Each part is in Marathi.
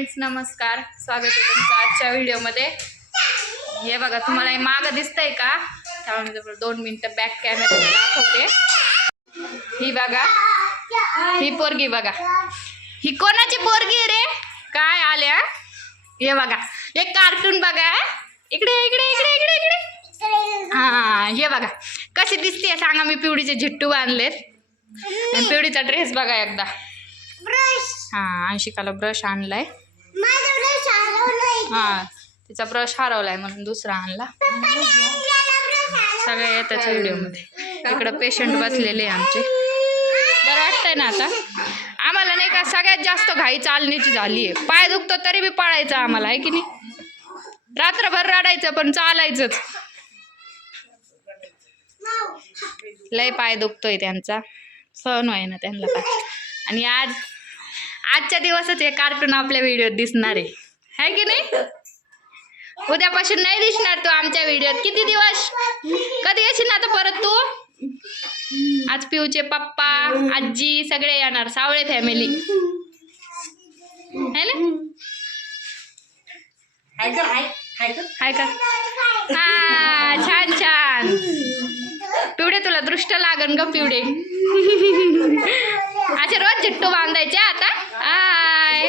फ्रेंड्स, नमस्कार. स्वागत आहे तुमचं आजच्या व्हिडिओमध्ये. हे बघा, तुम्हाला हे मागं दिसतंय का? त्यामुळे 2 मिनिटं बॅक कॅमेरा दाखवते. ही बघा, ही पोरगी बघा. ही कोणाची पोरगी रे? काय आल्या? हे बघा, एक कार्टून बघा. इकडे इकडे इकडे इकडे इकडे. हा, हे बघा कशी दिसते सांगा. मी पिवडीचे झिट्टू बांधलेत आणि पिवडीचा ड्रेस बघा एकदा. हा, अंशिकाला ब्रश आणलाय. हा, तिचा ब्रश हरवलाय म्हणून दुसरा आणला. सगळ्या येतात व्हिडिओमध्ये. इकडं पेशंट बसलेले आमचे. बरं वाटतंय ना आता? आम्हाला नाही का सगळ्यात जास्त घाई चालण्याची झाली आहे. पाय दुखतो तरी बी पळायचं आम्हाला, आहे की नाही? रात्रभर रडायचं पण चालायचंच. लय पाय दुखतोय त्यांचा, सहन व्हाय ना त्यांना काय. आणि आजच्या दिवसच हे कार्टून आपल्या व्हिडिओत दिसणार आहे की नाही? उद्यापासून नाही दिसणार तू आमच्या व्हिडिओत. किती दिवस? कधी येशील ना आता परत तू? आज पिऊचे पप्पा आजी सगळे येणार, सावळे फॅमिली है ना? हाय का? हा, छान छान. पिवडे तुला दृष्ट लागन ग पिवडे. अच्छा, रोज झिट्टू बांधायचे आता. आय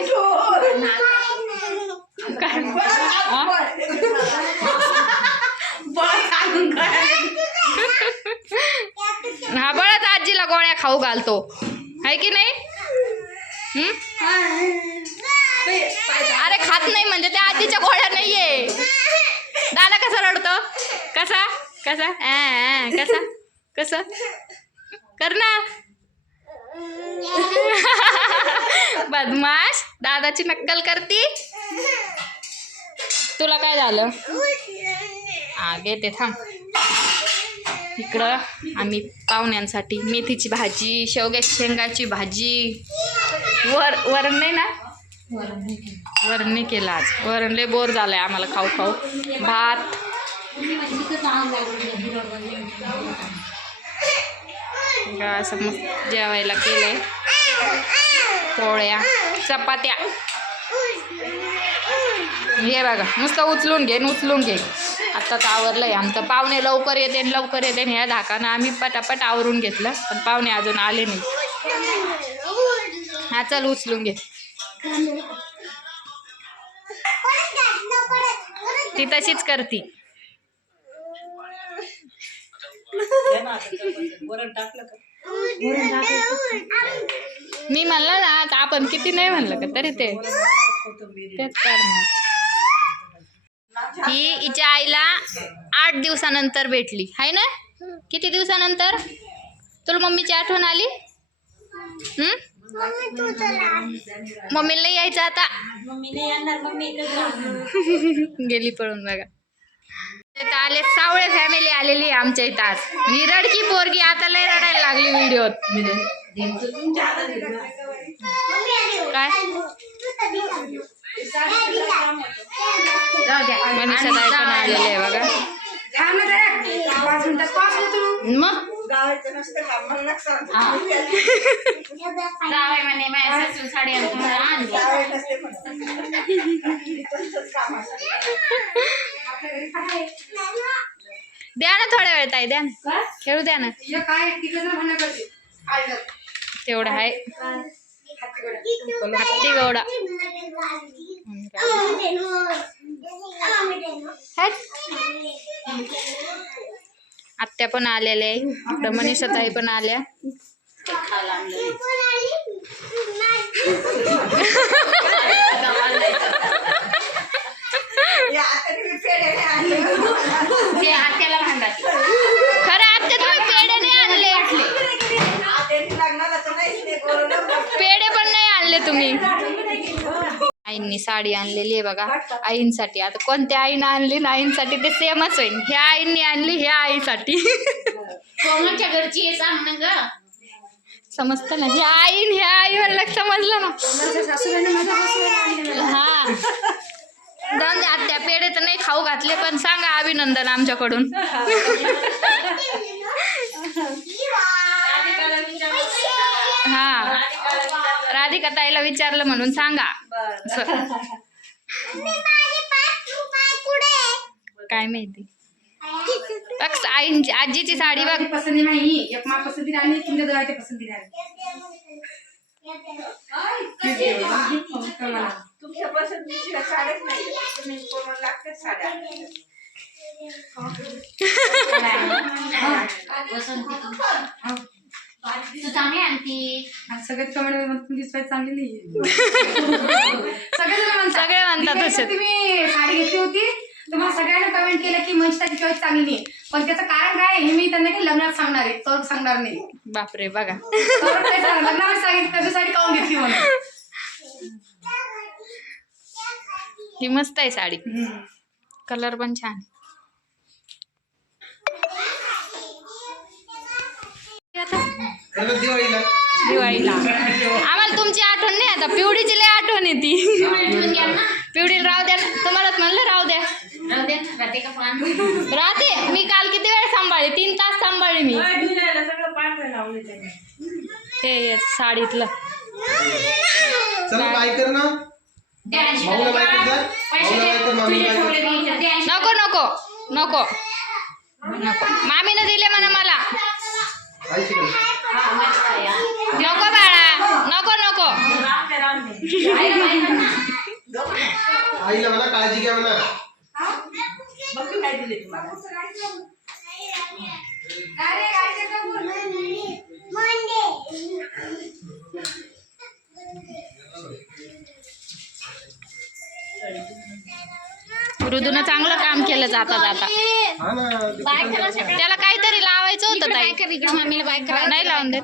हा, बळच आजीला गोळ्या खाऊ घालतो, आहे की नाही? अरे खात नाही म्हणजे त्या आजीच्या गोळ्या नाहीये. दादा कसा रडतो? कसा कसा कसा कसं कर ना. बदमाश, दादाची नक्कल करती. तुला काय झालं? हा, घेते थांब. इकडं आम्ही पाहुण्यांसाठी मेथीची भाजी, शेवग्याची शेंगाची भाजी. वरण नाही ना? वरण नाही केलं आज. वरण लय बोर झालंय आम्हाला खाऊ खाऊ. भात, असं मस्त जेवायला केलंय. पोळ्या, चपात्या. हे बघा, नुसतं उचलून घे. आत्ताच आवरलंय आमचं. पाहुणे लवकर येते ह्या धाकानं आम्ही पटापट आवरून घेतलं, पण पाहुणे अजून आले नाही. हा, चल उचलून घे. ती तशीच करती. मी म्हणलं ना आता, आपण किती नाही म्हणलं का तरी तेच करणार. ही हिच्या आईला 8 दिवसानंतर भेटली, हाय ना? किती दिवसानंतर? तुला मम्मीची आठवण आली? मम्मीला नाही यायचं आता. गेली पळून बघा. आले सावळे फॅमिली आलेली आमच्या इथं आज. आणि रडकी पोरगी आता लय रडायला लागली व्हिडिओत. काय मनीषा ताई पण आलेले आहे बघा. मग साडी द्या ना थोड्या वेळ ताई, द्या ना खेळू द्या ना. तेवढं आहे. हत्ती गौडा. आत्या पण आलेले आहे. मनीषा ताई पण आल्या. आत्याला भांडा. खरं आत्या तुम्ही पेढे नाही आणले. पेढे पण नाही आणले तुम्ही. आईंनी साडी आणलेली आहे बघा आईंसाठी. आता कोणत्या आईनं आणली ना आईंसाठी ते सेमच होईल. ह्या आईंनी आणली ह्या आईसाठी. कोणाच्या घरची आहे सांग ना ग. समजतं ना? ह्या आई म्हणलं समजलं ना? हा, जाऊन दे आत्या. पेढे तर नाही खाऊ घातले, पण सांगा अभिनंदन आमच्याकडून. हा, राधिका ताईला विचारलं म्हणून सांगा. काय माहिती आजीची साडी बघ. पसंती नाही एक मा पसंती राहिली तुमच्या दोघांची पसंती राहिली. तुमच्या पसंतीची साड्याच नाही तुम्ही कोणाला लागते साड्या चांगली आणती सगळ्यात कमेंट तुमची स्वयं चांगली नाही. सगळे म्हणतात तसे. तुम्ही साडी घेतली होती तुम्हाला सगळ्यांना कमेंट केलं की मंचिताची चॉईस चांगली नाही पण त्याचं कारण काय हे मी त्यांना की लग्नात सांगणार आहे तर सांगणार नाही. बापरे बघा लग्नात सांगितलं त्याची साडी काढून घेतली म्हणून. ही मस्त आहे साडी कलर पण छान. दिवाळीला आम्हाला तुमची आठवण नाही आता पिवडीची लय आठवण येते. पिवडीला राहू द्या तुम्हालाच म्हणलं राहू द्या. राहते मी काल किती वेळ सांभाळले 3 तास सांभाळले मी ते साडीतलं. नको नको नको नको मामीने दिले म्हणा मला. नको बाळा नको नको आईला मला काळजी घ्या म्हणा. काय दिले तुम्हाला ऋतून चांगलं काम केलं जाता जाता. हा ना त्याला काहीतरी लावायचं होतं ताई. नाही लावून देत.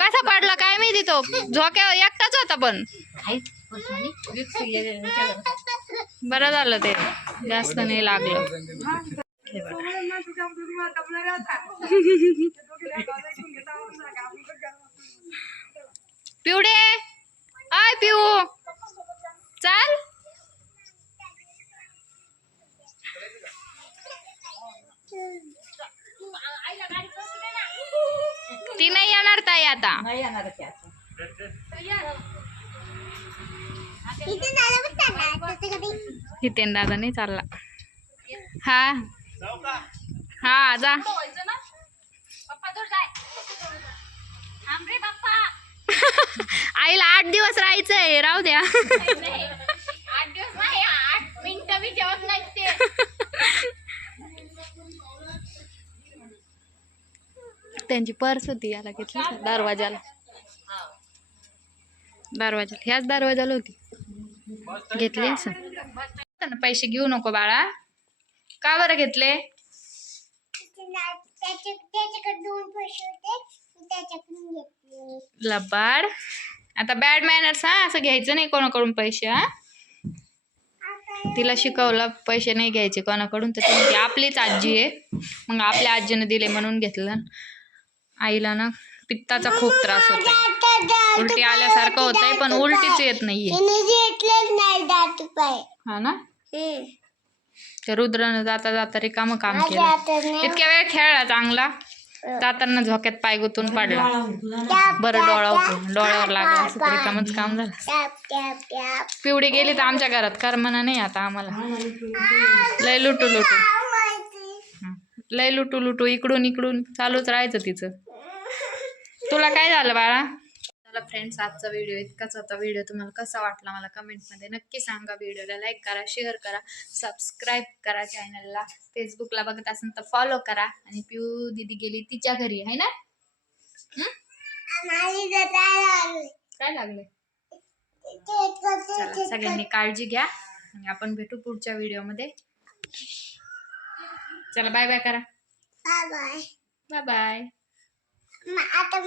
कसा पडला काय माहिती तो झोक्यावर एकटाच होता पण बरं झालं ते जास्त नाही लागलं. हे बघा. पिवडे आय पिऊ चाल. ती नाही येणार ताई आता. हितेन दादा नाही चालला. हा हा जा. आईला 8 दिवस राहायचंय राहू द्या. 8 दिवस नाही 8 मिनिटं मी जेवत नाही ते. त्यांची पर्स होती याला घेतली दरवाजाला ह्याच दरवाजाला होती घेतली असं. पैसे घेऊ नको बाळा. का बरं घेतले. लबाड आता बॅड मॅनर्स. हा असं घ्यायचं नाही कोणाकडून पैसे. हा तिला शिकवलं पैसे नाही घ्यायचे कोणाकडून तर ती आपलीच आजी आहे मग आपल्या आजीने दिले म्हणून घेतलं. आईला ना पित्ताचा खूप त्रास होतोय उलटी आल्यासारखं होतंय पण उलटीच येत नाहीये. हा ना ते रुद्रनं जाता जाता रिकामं काम केलं. इतक्या वेळ खेळला चांगला जाताना झोक्यात पाय गुतून पडला. बरं डोळ्यावर लागला असं तरी कामच काम झालं. पिवडी गेली तर आमच्या घरात करमना नाही आता आम्हाला. लय लुटू लुटू इकडून इकडून चालूच राहायचं तिचं. तुला काय झालं बाळा. चला फ्रेंड्स आजचा व्हिडिओ इतकाच होता. व्हिडिओ तुम्हाला कसा वाटला मला कमेंटमध्ये नक्की सांगा. व्हिडिओला लाईक करा शेअर करा सबस्क्राईब करा चॅनलला. फेसबुकला बघत असेल तर फॉलो करा. आणि पिऊ दीदी गेली तिच्या घरी आहे ना. काय लागले. चला सगळ्यांनी काळजी घ्या आणि आपण भेटू पुढच्या व्हिडिओमध्ये. चला बाय बाय करा. Bye bye. आता